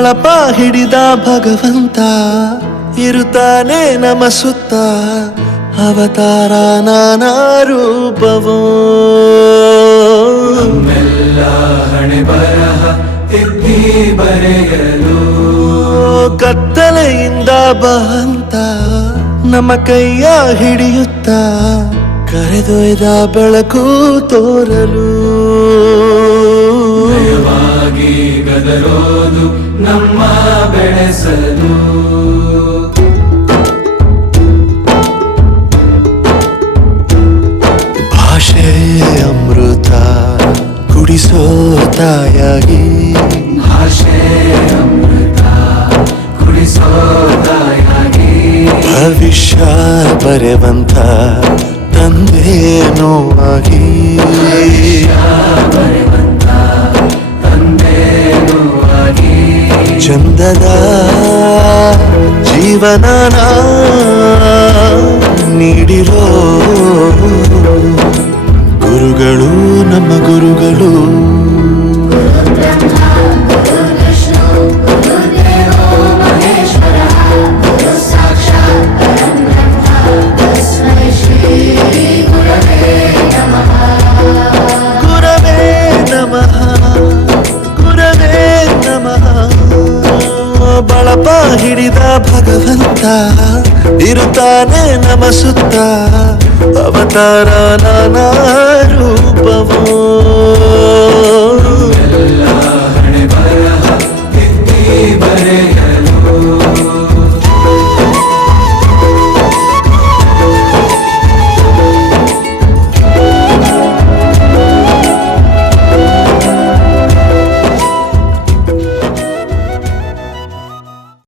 ಬಳಪ ಹಿಡಿದ ಭಗವಂತ ಇರುತ್ತಾನೆ ನಮ ಸುತ್ತ ಅವತಾರ ನಾನಾ ರೂಪವೋ ನಮ್ಮೆಲ್ಲ ಹಣೆ ಬರಹ ತಿದ್ದಿ ಬರೆಯಲು ಕತ್ತಲೆಯಿಂದ ಬಂತ ನಮ್ಮ ಕೈಯ ಹಿಡಿಯುತ್ತ ಕರೆದೊಯ್ದ ಬೆಳಕು ತೋರಲು ನಯವಾಗಿ ಗದರೋದು ನಮ್ಮ ಬೆಳೆಸಲು ಭಾಷೆ ಅಮೃತ ಕುಡಿಸೋ ತಾಯಾಗಿ ಭಾಷೆ ಅಮೃತ ಕುಡಿಸೋ ತಾಯಾಗಿ ಭವಿಷ್ಯ ಬರೆವಂತ ತಂದೇನೋ ಆಗಿ ಬರೆವಂತ ತಂದೇನೂ ಆಗಿ ಚಂದದ ಜೀವನನ ನೀಡಿರೋ ಗುರುಗಳು ನಮ್ಮ ಗುರುಗಳು ಬಳಪ ಹಿಡಿದ ಭಗವಂತ ಇರುತ್ತಾನೆ ನಮ ಸುತ್ತ ಅವತಾರ ನಾನಾ ರೂಪವೋ